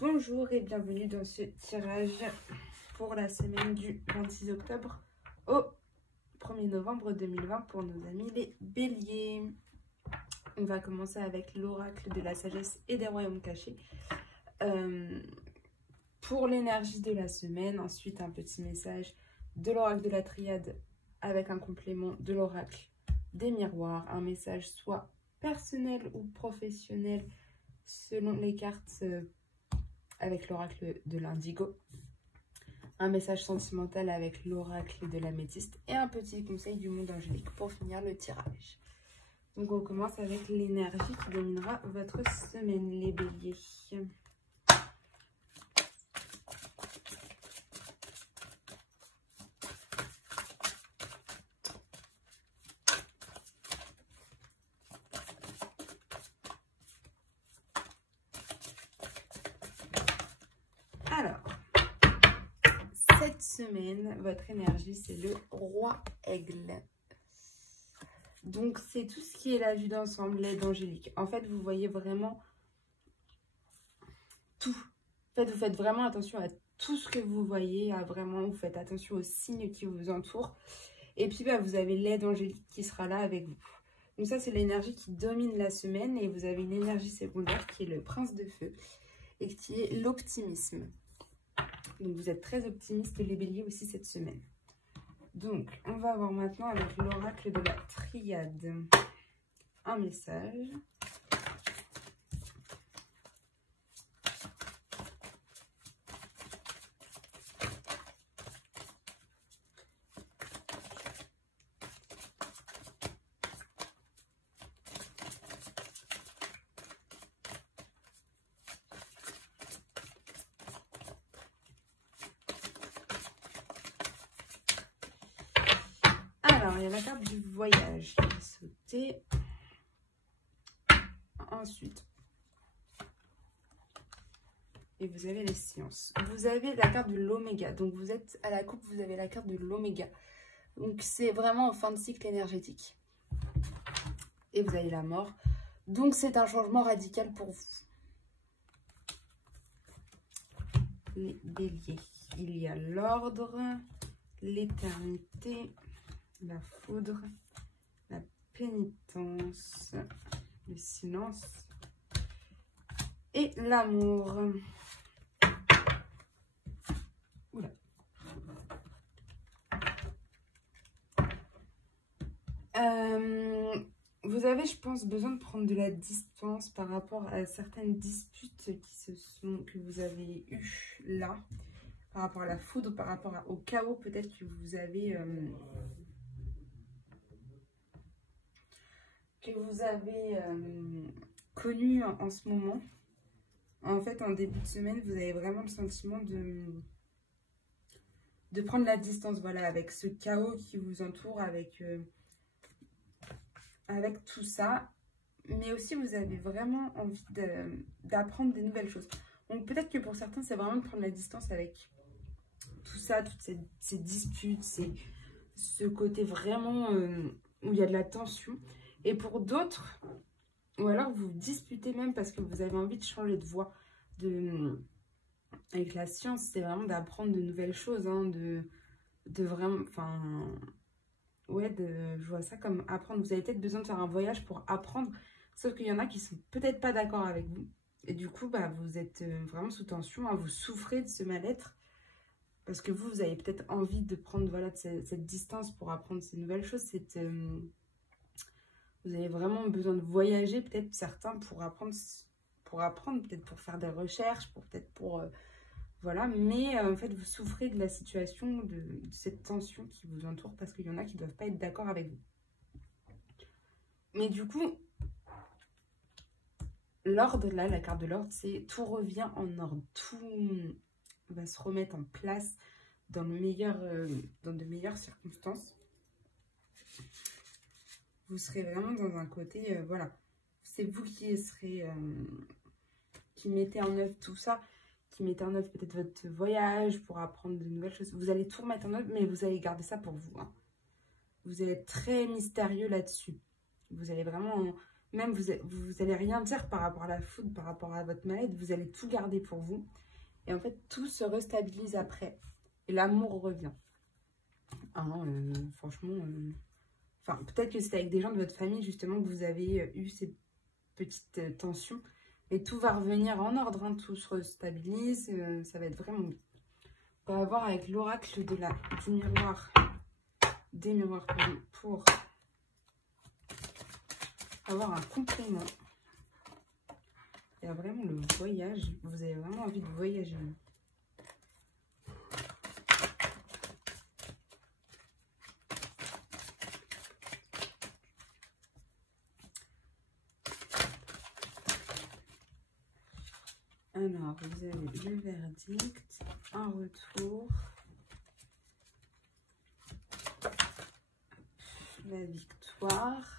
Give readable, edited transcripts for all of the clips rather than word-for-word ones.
Bonjour et bienvenue dans ce tirage pour la semaine du 26 octobre au 1er novembre 2020 pour nos amis les béliers. On va commencer avec l'oracle de la sagesse et des royaumes cachés. Pour l'énergie de la semaine, ensuite un petit message de l'oracle de la triade avec un complément de l'oracle des miroirs, un message soit personnel ou professionnel selon les cartes avec l'oracle de l'indigo, un message sentimental avec l'oracle de l'améthyste et un petit conseil du monde angélique pour finir le tirage. Donc on commence avec l'énergie qui dominera votre semaine, les béliers. Alors, cette semaine, votre énergie, c'est le roi aigle. Donc, c'est tout ce qui est la vue d'ensemble, l'aide angélique. En fait, vous voyez vraiment tout. En fait, vous faites vraiment attention à tout ce que vous voyez. Vous faites attention aux signes qui vous entourent. Et puis, vous avez l'aide angélique qui sera là avec vous. Donc ça, c'est l'énergie qui domine la semaine. Et vous avez une énergie secondaire qui est le prince de feu et qui est l'optimisme. Donc, vous êtes très optimiste, les béliers, aussi cette semaine. Donc, on va voir maintenant avec l'oracle de la triade un message. Alors, il y a la carte du voyage qui est sautée. Ensuite, et vous avez les sciences. Vous avez la carte de l'oméga. Donc, vous êtes à la coupe, vous avez la carte de l'oméga. Donc, c'est vraiment en fin de cycle énergétique. Et vous avez la mort. Donc, c'est un changement radical pour vous. Les béliers. Il y a l'ordre, l'éternité, la foudre, la pénitence, le silence et l'amour. Oula. Vous avez, je pense, besoin de prendre de la distance par rapport à certaines disputes que vous avez eues là, par rapport à la foudre, par rapport au chaos peut-être que vous avez connu en ce moment. En fait, en début de semaine, vous avez vraiment le sentiment de prendre la distance, voilà, avec ce chaos qui vous entoure, avec tout ça. Mais aussi, vous avez vraiment envie d'apprendre des nouvelles choses. Donc, peut-être que pour certains, c'est vraiment de prendre la distance avec tout ça, toutes ces disputes, ce côté vraiment où il y a de la tension. Et pour d'autres, ou alors vous disputez même parce que vous avez envie de changer de voie. Avec la science, c'est vraiment d'apprendre de nouvelles choses, hein, de vraiment, je vois ça comme apprendre. Vous avez peut-être besoin de faire un voyage pour apprendre, sauf qu'il y en a qui sont peut-être pas d'accord avec vous. Et du coup, vous êtes vraiment sous tension, hein, vous souffrez de ce mal-être. Parce que vous avez peut-être envie de prendre de cette distance pour apprendre ces nouvelles choses. Vous avez vraiment besoin de voyager, peut-être certains pour apprendre, peut-être pour faire des recherches, voilà. Mais en fait, vous souffrez de la situation, de cette tension qui vous entoure parce qu'il y en a qui ne doivent pas être d'accord avec vous. Mais du coup, l'ordre, là, la carte de l'ordre, c'est tout revient en ordre. Tout va se remettre en place dans de meilleures circonstances. Vous serez vraiment dans un côté, voilà, c'est vous qui serez, qui mettez en œuvre tout ça, qui mettez en œuvre peut-être votre voyage pour apprendre de nouvelles choses. Vous allez tout remettre en œuvre, mais vous allez garder ça pour vous, hein. Vous allez être très mystérieux là-dessus. Vous allez vraiment Même vous allez rien dire par rapport à la foudre, par rapport à votre mal-être. Vous allez tout garder pour vous. Et en fait, tout se restabilise après. Et l'amour revient. Franchement, enfin, peut-être que c'est avec des gens de votre famille, justement, que vous avez eu ces petites tensions. Mais tout va revenir en ordre, hein, tout se restabilise. Ça va être vraiment bien. On va voir avec l'oracle du miroir, des miroirs pour avoir un complément. Il y a vraiment le voyage. Vous avez vraiment envie de voyager. Alors, vous avez le verdict, un retour, la victoire.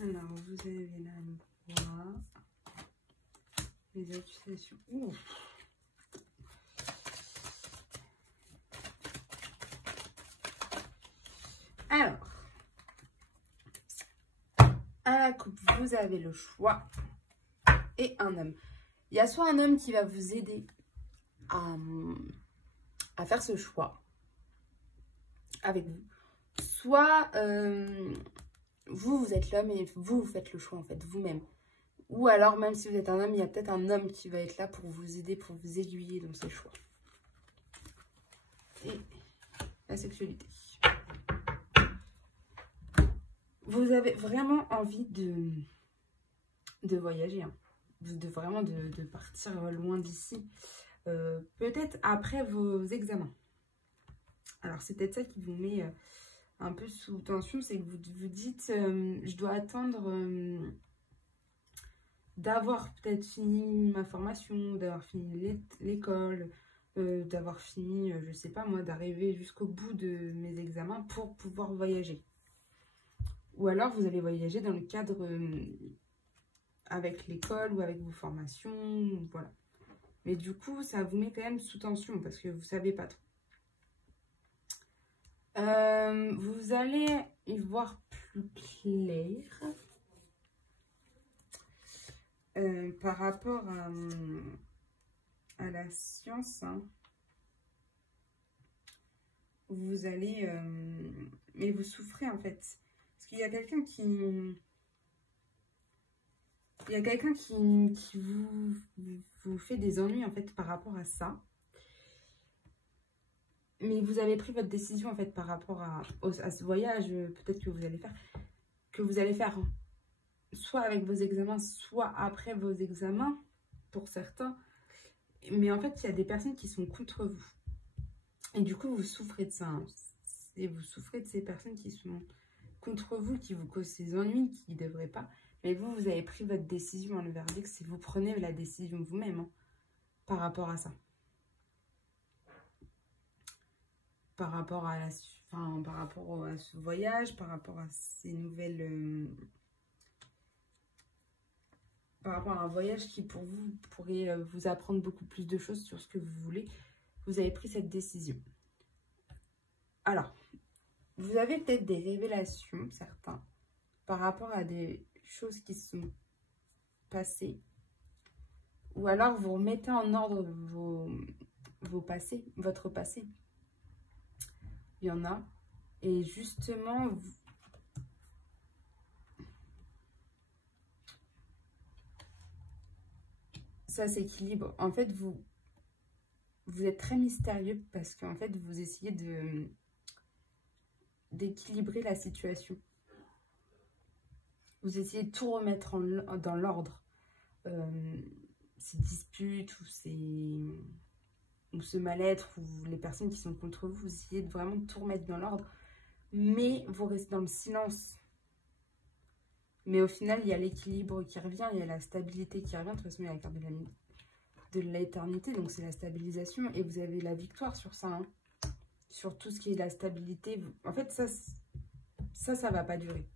Alors, vous avez la loi, les accusations. Ouf. Alors, à la coupe, vous avez le choix et un homme. Il y a soit un homme qui va vous aider à faire ce choix avec vous, soit vous êtes l'homme et vous faites le choix en fait, vous-même. Ou alors, même si vous êtes un homme, il y a peut-être un homme qui va être là pour vous aider, pour vous aiguiller dans ces choix. Et la sexualité. Vous avez vraiment envie de voyager, hein. Vraiment de partir loin d'ici. Peut-être après vos examens. Alors, c'est peut-être ça qui vous met un peu sous tension, c'est que vous vous dites, je dois attendre d'avoir peut-être fini ma formation, d'avoir fini l'école, d'avoir fini, je sais pas moi, d'arriver jusqu'au bout de mes examens pour pouvoir voyager. Ou alors, vous allez voyager dans le cadre avec l'école ou avec vos formations, voilà. Mais du coup, ça vous met quand même sous tension parce que vous savez pas trop. Vous allez y voir plus clair par rapport à la science. Hein. Vous allez... mais vous souffrez en fait. Parce qu'il y a quelqu'un qui... Il y a quelqu'un qui vous fait des ennuis en fait par rapport à ça. Mais vous avez pris votre décision en fait par rapport à ce voyage, peut-être que vous allez faire soit avec vos examens, soit après vos examens, pour certains. Mais en fait, il y a des personnes qui sont contre vous. Et du coup, vous souffrez de ça. Hein. Et vous souffrez de ces personnes qui sont contre vous, qui vous causent ces ennuis, qui ne devraient pas. Mais vous avez pris votre décision. Hein. Le verdict, c'est vous prenez la décision vous-même hein, par rapport à ça. Par rapport à ce voyage, par rapport à ces nouvelles... par rapport à un voyage qui, pour vous, pourrait vous apprendre beaucoup plus de choses sur ce que vous voulez. Vous avez pris cette décision. Alors, vous avez peut-être des révélations, certains, par rapport à des choses qui sont passées. Ou alors, vous remettez en ordre vos passés, votre passé. Il y en a. Et justement, ça s'équilibre. En fait, vous êtes très mystérieux parce qu'en fait, vous essayez d'équilibrer la situation. Vous essayez de tout remettre dans l'ordre. Ces disputes ou ce mal-être ou les personnes qui sont contre vous, vous essayez de vraiment tout remettre dans l'ordre. Mais vous restez dans le silence. Mais au final, il y a l'équilibre qui revient, il y a la stabilité qui revient. De toute façon, il y a la carte de l'éternité, donc c'est la stabilisation. Et vous avez la victoire sur ça. Hein. sur tout ce qui est la stabilité. En fait, ça va pas durer.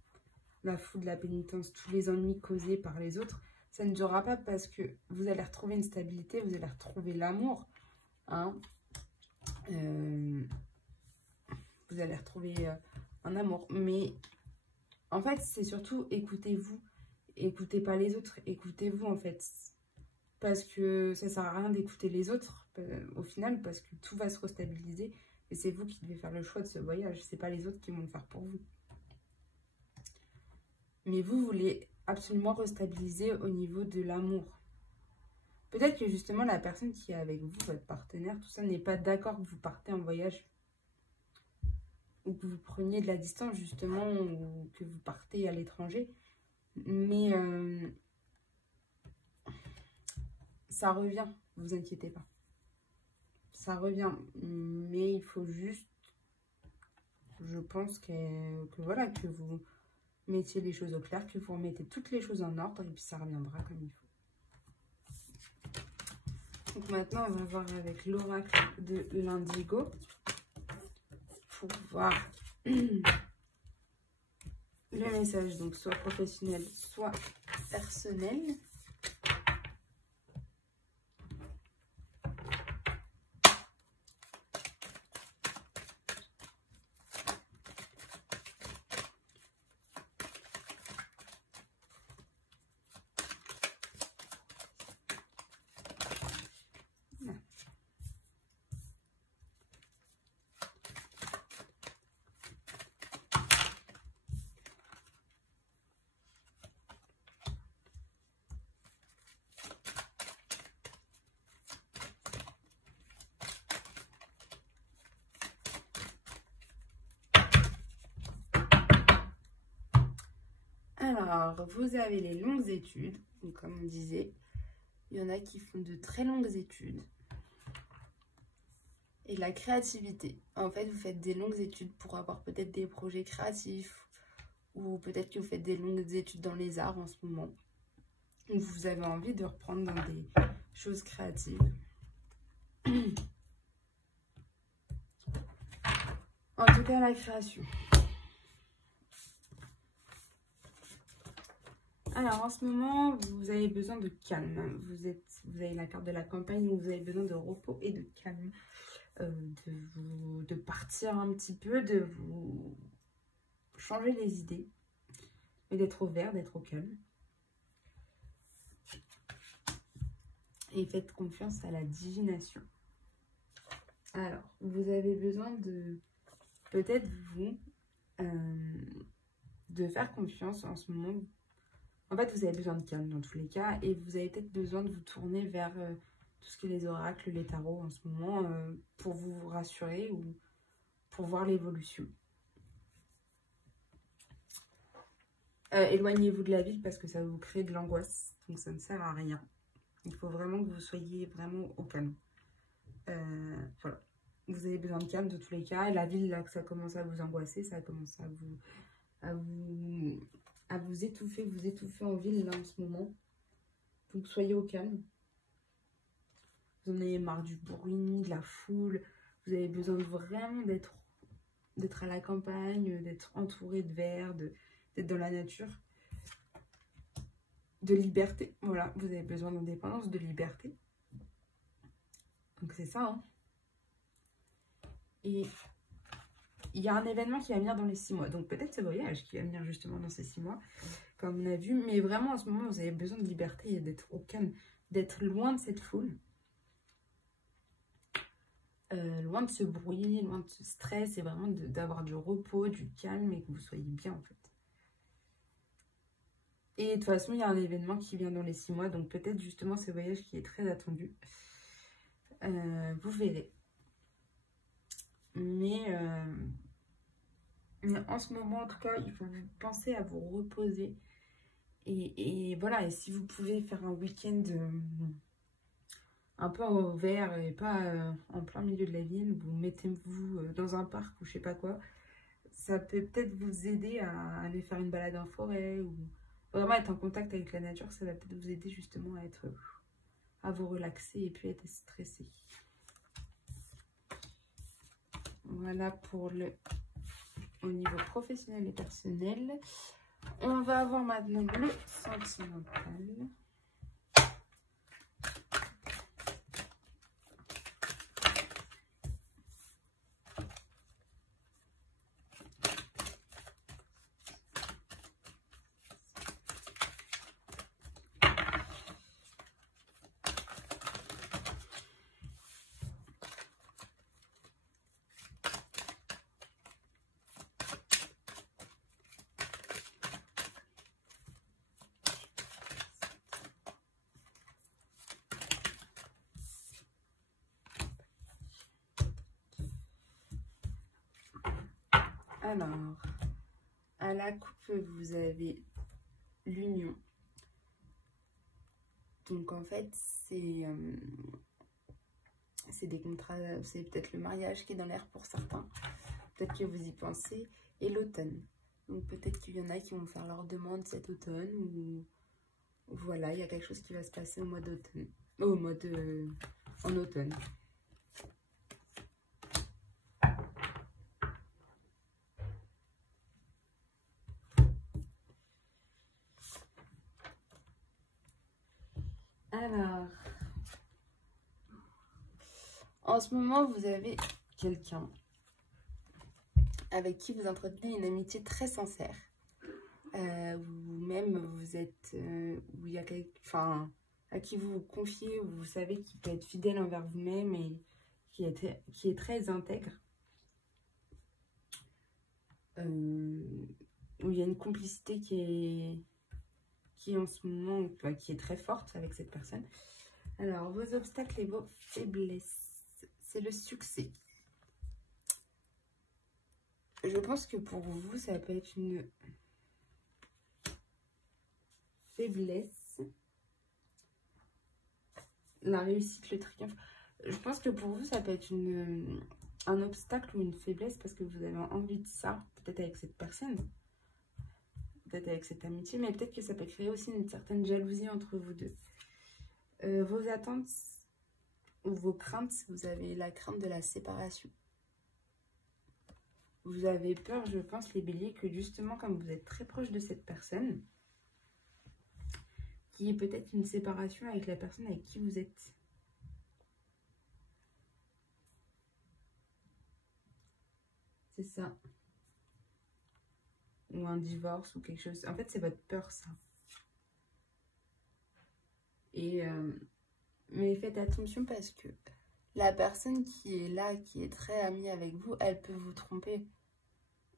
La foule, la pénitence, tous les ennuis causés par les autres, ça ne durera pas parce que vous allez retrouver une stabilité, vous allez retrouver l'amour. Hein. Vous allez retrouver un amour. Mais en fait, c'est surtout écoutez-vous. Écoutez pas les autres, écoutez-vous en fait. Parce que ça sert à rien d'écouter les autres au final, parce que tout va se restabiliser. Et c'est vous qui devez faire le choix de ce voyage. C'est pas les autres qui vont le faire pour vous. Mais vous voulez absolument restabiliser au niveau de l'amour. Peut-être que justement la personne qui est avec vous, votre partenaire, tout ça, n'est pas d'accord que vous partez en voyage. Ou que vous preniez de la distance justement, ou que vous partez à l'étranger. Mais ça revient, ne vous inquiétez pas. Ça revient, mais il faut juste, je pense que voilà, que vous mettiez les choses au clair, que vous remettez toutes les choses en ordre et puis ça reviendra comme il faut. Donc maintenant, on va voir avec l'oracle de l'Indigo pour voir le message, donc soit professionnel, soit personnel. Alors, vous avez les longues études, donc comme on disait, il y en a qui font de très longues études. Et la créativité. En fait, vous faites des longues études pour avoir peut-être des projets créatifs, ou peut-être que vous faites des longues études dans les arts en ce moment. Ou vous avez envie de reprendre dans des choses créatives. En tout cas, la création. Alors, en ce moment, vous avez besoin de calme. Vous avez la carte de la campagne, donc vous avez besoin de repos et de calme. De partir un petit peu, de vous changer les idées. Et d'être au vert, d'être au calme. Et faites confiance à la divination. Alors, vous avez besoin de, peut-être vous, de faire confiance en ce moment. En fait, vous avez besoin de calme dans tous les cas. Et vous avez peut-être besoin de vous tourner vers tout ce qui est les oracles, les tarots en ce moment, pour vous rassurer ou pour voir l'évolution. Éloignez-vous de la ville parce que ça va vous créer de l'angoisse. Donc, ça ne sert à rien. Il faut vraiment que vous soyez vraiment au calme. Voilà. Vous avez besoin de calme de tous les cas. La ville, là, que ça commence à vous angoisser, ça commence à vous étouffer, en ville, là, en ce moment. Donc, soyez au calme. Vous en avez marre du bruit, de la foule. Vous avez besoin vraiment d'être à la campagne, d'être entouré de verre, d'être dans la nature. De liberté. Voilà, vous avez besoin d'indépendance, de liberté. Donc, c'est ça, hein. Et il y a un événement qui va venir dans les 6 mois. Donc, peut-être ce voyage qui va venir justement dans ces 6 mois, comme on a vu. Mais vraiment, en ce moment, vous avez besoin de liberté et d'être au calme, d'être loin de cette foule. Loin de ce bruit, loin de ce stress, et vraiment d'avoir du repos, du calme et que vous soyez bien en fait. Et de toute façon, il y a un événement qui vient dans les 6 mois, donc peut-être justement ce voyage qui est très attendu. Vous verrez. Mais en ce moment, en tout cas, il faut penser à vous reposer. Et voilà, et si vous pouvez faire un week-end un peu au vert et pas en plein milieu de la ville, vous mettez-vous dans un parc ou je sais pas quoi, ça peut peut-être vous aider à aller faire une balade en forêt ou vraiment être en contact avec la nature, ça va peut-être vous aider justement à vous relaxer et puis être stressé. Voilà pour le au niveau professionnel et personnel. On va avoir maintenant le sentimental. Alors, à la coupe, vous avez l'union. Donc, en fait, c'est des contrats, c'est peut-être le mariage qui est dans l'air pour certains. Peut-être que vous y pensez. Et l'automne. Donc, peut-être qu'il y en a qui vont faire leur demande cet automne. Ou voilà, il y a quelque chose qui va se passer au mois d'automne. En automne. Alors, en ce moment, vous avez quelqu'un avec qui vous entretenez une amitié très sincère. Ou même vous êtes, où il y a enfin, à qui vous vous confiez, où vous savez qu'il peut être fidèle envers vous-même et qui est très intègre. Où il y a une complicité qui est en ce moment, qui est très forte avec cette personne. Alors, vos obstacles et vos faiblesses, c'est le succès. Je pense que pour vous, ça peut être une faiblesse. La réussite, le triomphe. Je pense que pour vous, ça peut être un obstacle ou une faiblesse parce que vous avez envie de ça, peut-être avec cette personne, peut-être avec cette amitié, mais peut-être que ça peut créer aussi une certaine jalousie entre vous deux. Vos attentes ou vos craintes, vous avez la crainte de la séparation. Vous avez peur, je pense, les béliers, que justement, comme vous êtes très proche de cette personne, qu'il y ait peut-être une séparation avec la personne avec qui vous êtes. C'est ça. Ou un divorce ou quelque chose. En fait, c'est votre peur, ça. Et, mais faites attention parce que la personne qui est là, qui est très amie avec vous, elle peut vous tromper.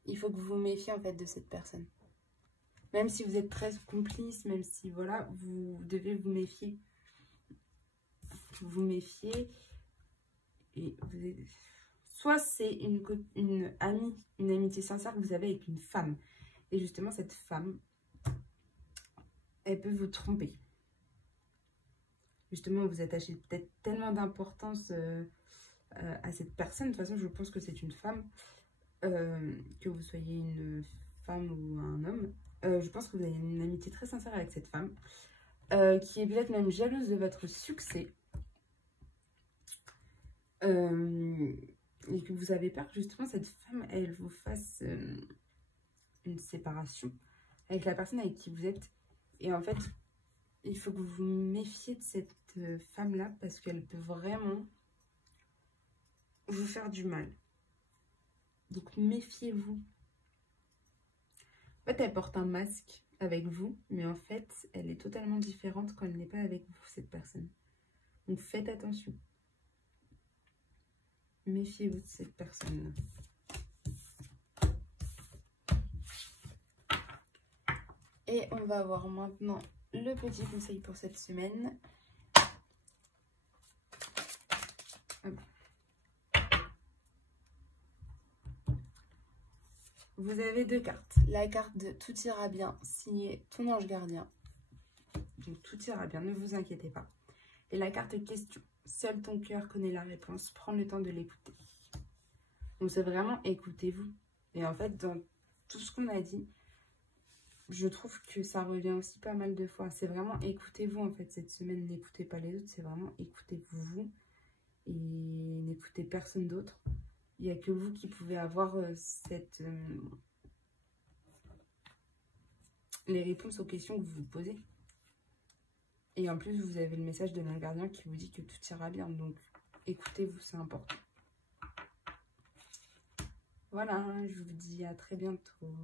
Il faut que vous vous méfiez en fait de cette personne. Même si vous êtes très complice, même si voilà, vous devez vous méfier. Vous méfiez. Et vous êtes... Soit c'est une amie, une amitié sincère que vous avez avec une femme. Et justement, cette femme, elle peut vous tromper. Justement, vous attachez peut-être tellement d'importance à cette personne. De toute façon, je pense que c'est une femme. Que vous soyez une femme ou un homme. Je pense que vous avez une amitié très sincère avec cette femme. Qui est peut-être même jalouse de votre succès. Et que vous avez peur que justement cette femme, elle vous fasse une séparation avec la personne avec qui vous êtes. Et en fait, il faut que vous vous méfiez de cette femme-là parce qu'elle peut vraiment vous faire du mal. Donc méfiez-vous. En fait, elle porte un masque avec vous, mais en fait, elle est totalement différente quand elle n'est pas avec vous, cette personne. Donc faites attention. Méfiez-vous de cette personne-là. Et on va voir maintenant le petit conseil pour cette semaine. Vous avez deux cartes. La carte de Tout ira bien, signée Ton ange gardien. Donc tout ira bien, ne vous inquiétez pas. Et la carte question. Seul ton cœur connaît la réponse. Prends le temps de l'écouter. Donc c'est vraiment écoutez-vous. Et en fait, dans tout ce qu'on a dit, je trouve que ça revient aussi pas mal de fois. C'est vraiment écoutez-vous en fait cette semaine. N'écoutez pas les autres, c'est vraiment écoutez-vous et n'écoutez personne d'autre. Il n'y a que vous qui pouvez avoir les réponses aux questions que vous vous posez. Et en plus, vous avez le message de l'ange gardien qui vous dit que tout ira bien. Donc, écoutez-vous, c'est important. Voilà, je vous dis à très bientôt.